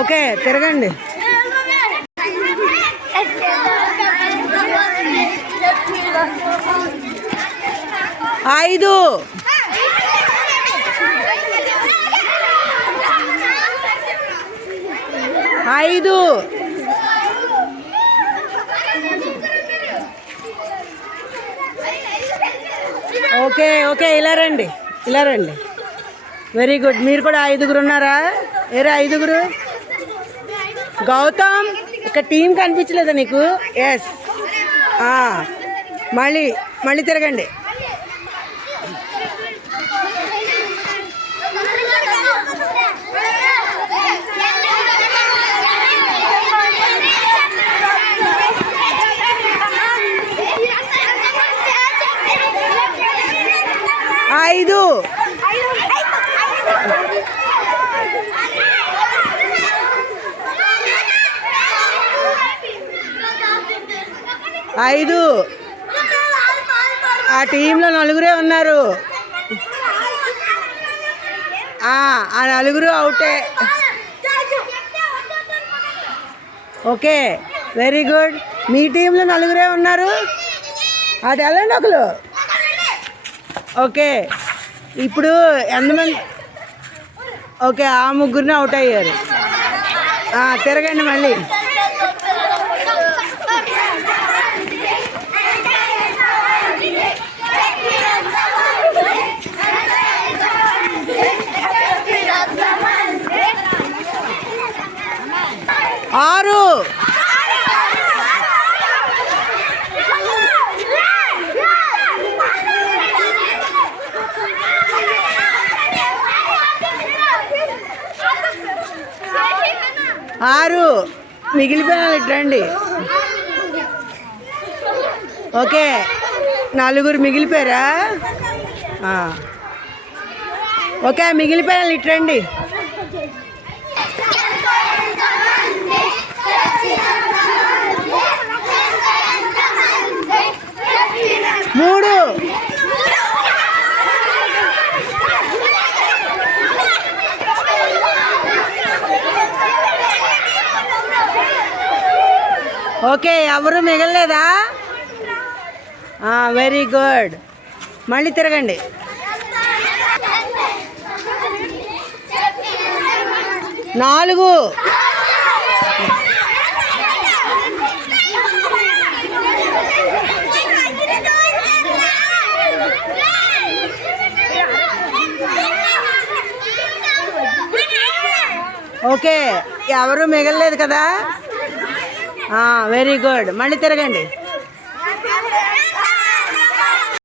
Okay తిరగండి. 5 5 okay okay ఇలా రండి. Very good. మీరు కూడా 5గురు ఉన్నారా? ఏరా 5గురు. గౌతమ్ ఇక్కడ టీం కనిపించలేదా నీకు? ఎస్. మళ్ళీ తిరగండి. ఐదు 5 ఆ టీంలో 4గురే ఉన్నారు. ఆ 4గురు అవుటే. Okay very good. మీ టీంలో 4గురే ఉన్నారు. అటు వెళ్ళండి ఒకరు. ఓకే ఇప్పుడు ఎంతమంది? ఓకే ఆ 3గురిని అవుట్ అయ్యారు. తిరగండి మళ్ళీ. ఆరు మిగిలిపోయిన రండి. ఓకే 4గురు మిగిలిపోయారా? ఓకే మిగిలిపోయిన రండి. 3 ఓకే ఎవరు మిగలలేదా? Very good. మళ్ళీ తిరగండి. 4 ఓకే ఎవరు మిగలలేదు కదా? Very good. మళ్ళీ తిరగండి.